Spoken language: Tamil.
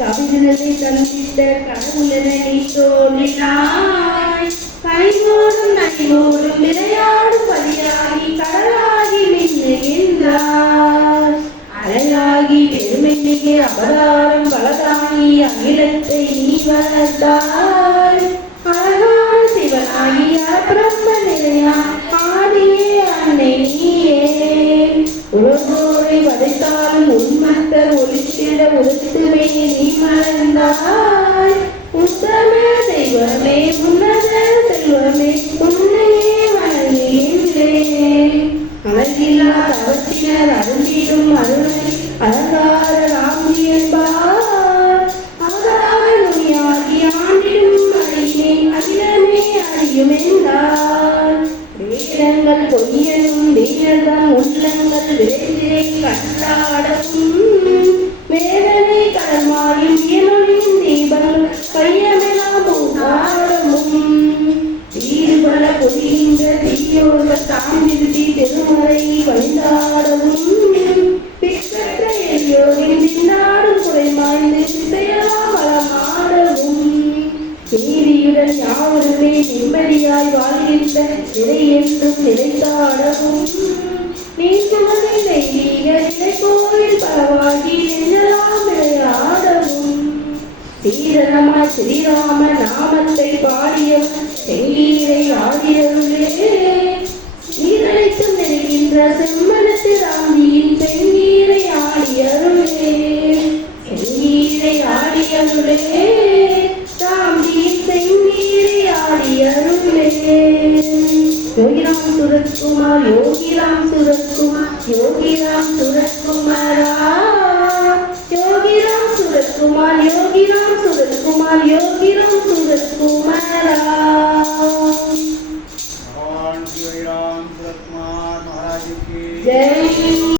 கவிதனத்தை தந்திட்ட கடவுளென நீ தோன்றினாய் கைமோடும் நடிமோடும் விளையாடும் பதியாகி கடலாகி நின்றுகின்றார் அழகாகி பெருமைக்கு அவதாரம் பலதாகி அகிலத்தை நீ வளர்த்தாய் செல்வமே உன்னத செல்வமே உன்னையே வணங்குகின்றேன் அழகில்லா தவத்தினர் அருந்திடும் அருளை அலங்கார ராமி என்பார். அவதார நோயாகி ஆண்டிடும் அழியே அகிலமே அறியும் என்றார். வேதங்கள் பொய்யனும் வீரதம் உள்ளங்கள் விரைந்திரை கண்டாடவும் வீடுபல பொழிகின்ற தாண்டிருத்தி திருமறை வழிந்தாடவும் பிக்கற்ற எளியோரின் திண்டாடும் குறைமாய்ந்து திசையெல்லாம் வளமாடவும் நீதியுடன் யாவருமே நிம்மதியாய் வாழ்கின்ற நிலை என்றும் நிலைத்தாடவும் நீ சுமதை தெய்வீக நிலை கோவில் விளையாடவும் ஸ்ரீராம நாமத்தை பாடியவன் நெருகின்ற செம்மனத்து ராந்தியின் செங்கீரை ஆடியருளே செங்கீரை ஆடியருளே ராந்தியின் செங்கீரை ஆடியருளே யோகிராம் சுரத்குமார் யோகிராம் சுரத்குமார் யோகிராம் சுரத்குமாரா யோகிராம் சுரத்குமார் யோகிராம் சுரத்குமார் யோகிராம் சுரத்குமாரா भगवान श्री राम सूरत कुमार महाराज की ஜெய்